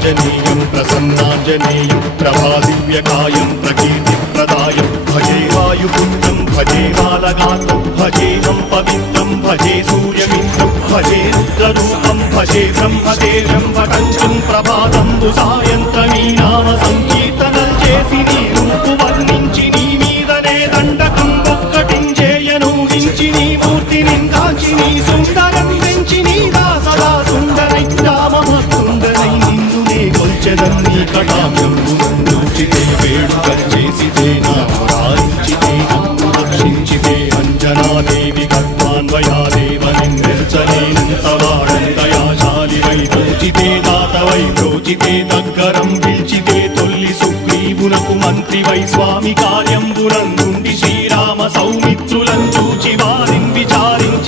ఆంజనేయం ప్రసన్నాంజనేయం ప్రభాదివ్యకాయం ప్రకీర్తిప్రదాయం భజే వాయుపుత్రం భజే బాలగాత్రం భజేహం పవిత్రం భజే సూర్యమిత్రం భజే రుద్రరూపం భజే బ్రహ్మదేవం పఠంతుం ప్రభాతంబు సాయంత్రమీ నామ సంకీర్తనం చేసి నీ రూపు వర్ణించి నీ మీదనే దండకం ఒక్కటించేయనూహించి నీ మూర్తిని కాంచి నీ సుందరం పెంచి నీ దాసదా సుందరై రామమస్తుందరై నిన్నునే కొల్చెదం నీ కటాక్షంబు నూచితే వేడుక చేసితే నారాయించితే నన్ను రక్షించితే అంజనాదేవి గర్భాన్వయాదేవ నిందించలేనంతవాడంతయాశాలివై దోచితే దాతవై ప్రోచితే దగ్గరం పిలిచితే తొల్లి సుగ్రీవునకు మంత్రివై స్వామి కార్యంబునందుండి శ్రీరామ సౌమిత్రులను చూచి వారిని విచారించి